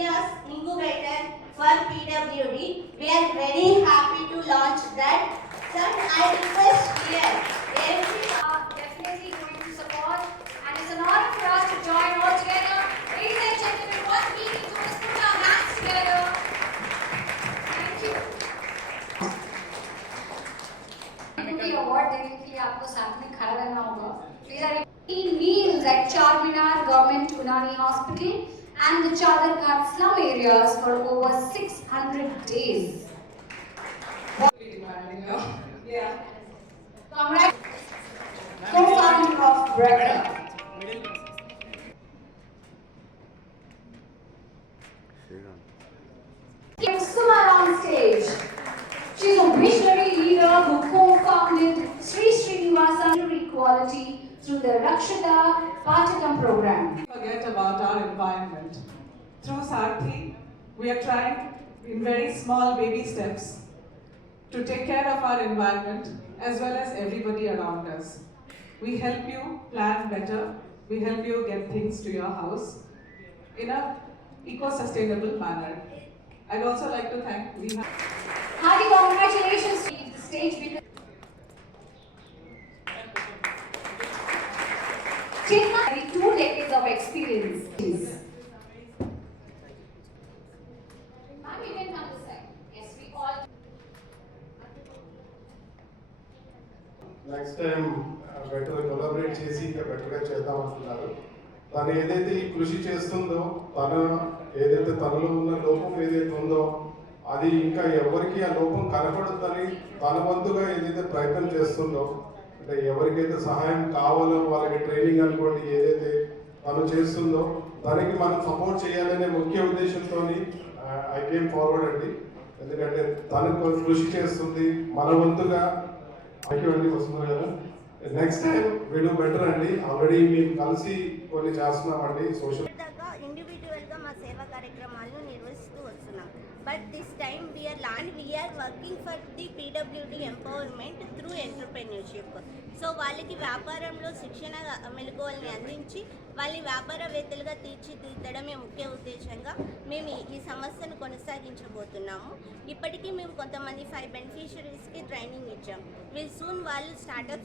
mission. India's incubator for PWD. We are very happy to launch that. Sir, I request here every are definitely going to support and it's an honor for us to join all together. Ladies and gentlemen, what we need to do is put our hands together. Thank you. क्योंकि award देने के लिए आपको साथ में खड़ा रहना होगा These are 18 meals at Charminar Government Unani Hospital and the Chadar Ghat slum areas for over 600 days. Yeah. Congrats. Co-founder of Brecca. Suma on stage. She's a visionary leader who co-founded Sri Srinivasa Equality through the Rakshata Patakam program. Forget about our environment. Through Sarthi, we are trying in very small baby steps to take care of our environment as well as everybody around us. We help you plan better. We help you get things to your house in a eco-sustainable manner. I'd also like to thank have Hearty congratulations to the stage this side. Yes, we all. Next time better collaborate చేసి ఇంకా బెటర్గా చేద్దాం అంటున్నారు తను ఏదైతే ఈ కృషి చేస్తుందో తన ఏదైతే తనలో ఉన్న లోపం ఏదైతే ఉందో అది ఇంకా ఎవరికి ఆ లోపం కనపడద్దని తన వంతుగా ఏదైతే ప్రయత్నం చేస్తుందో అంటే ఎవరికైతే సహాయం కావాలో వాళ్ళకి ట్రైనింగ్ అనుకోండి ఏదైతే తను చేస్తుందో దానికి మనం సపోర్ట్ చేయాలనే ముఖ్య ఉద్దేశంతో ఐ కేమ్ ఫార్వర్డ్ అండి. ఎందుకంటే తనకు కృషి చేస్తుంది మన వంతుగా. థ్యాంక్ యూ అండి నెక్స్ట్ టైం వీడు బెటర్ అండి. ఆల్రెడీ మేము కలిసి కొన్ని చేస్తున్నామండి సోషల్ ఇండివిజువల్గా మా సేవా కార్యక్రమాలను నిర్వహిస్తూ వస్తున్నాం. But this time we are land we are working for the PWD empowerment through entrepreneurship so వాళ్ళకి వ్యాపారంలో శిక్షణ మెలకువల్ని అందించి వాళ్ళని వ్యాపారవేత్తలుగా తీర్చిదిద్దడమే ముఖ్య ఉద్దేశంగా మేము ఈ- సమస్యను కొనసాగించబోతున్నాము. ఇప్పటికీ మేము కొంతమంది ఫైవ్ బెనిఫిషరీస్కి ట్రైనింగ్ ఇచ్చాం. వీళ్ళు సూన్ వాళ్ళు స్టార్టప్